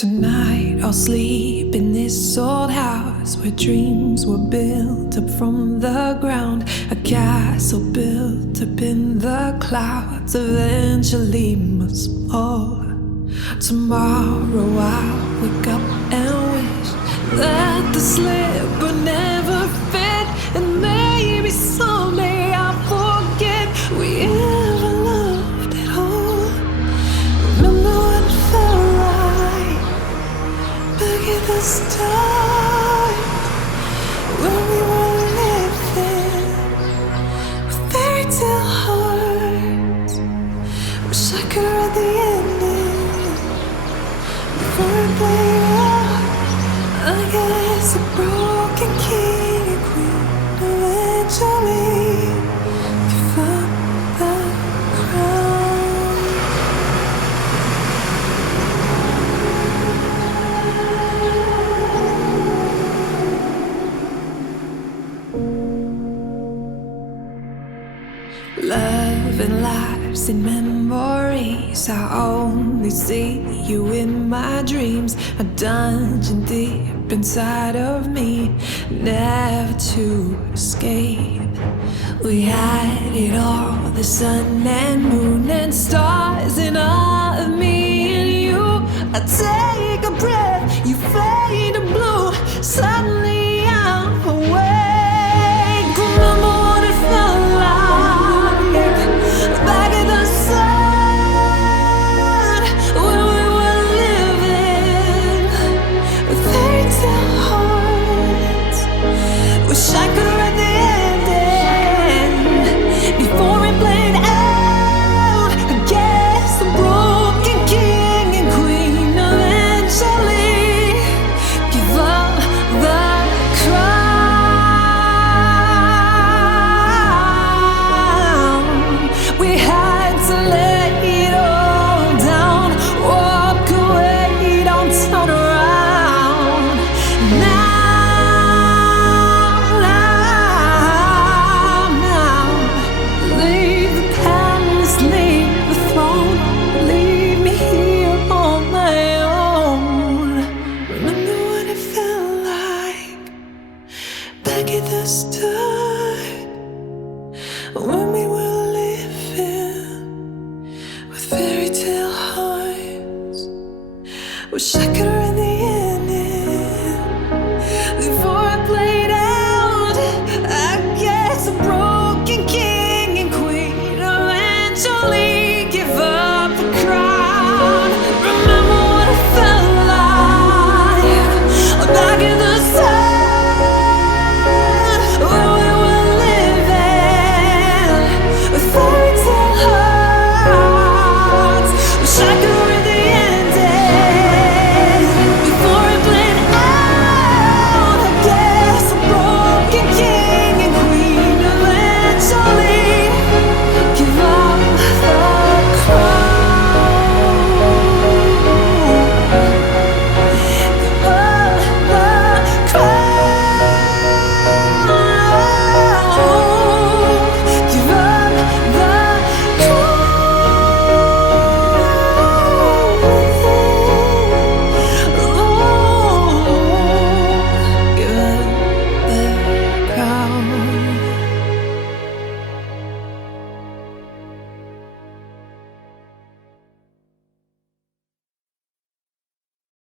Tonight I'll sleep in this old house where dreams were built up from the ground. A castle built up in the clouds eventually must fall. Tomorrow I'll wake up and wish that the slipper never fit, and maybe someday I'll forget we ever loved at all. Remember what it felt like back at the start, when we were living with fairy tale hearts. Wish I could read the ending before it played out. I guess a broken king and queen eventually give up the crown. Love and lives and memories, I only see you in my dreams. A dungeon deep inside of me, never to escape. We had it all, the sun and moon and stars in all of me and you. I take a breath, you fade to blue, suddenly I'm awake. Remember what it felt like back at the sun, when we were living with fairy tale hearts. Wish I could read the ending before it played out. I guess the broken king and queen eventually give up the crown. We had to lay it all down, walk away, don't turn around. Now, leave the palace, leave the throne, leave me here on my own. Remember what it felt like back at the start, when we were living with fairy tale hearts. Wish I could read the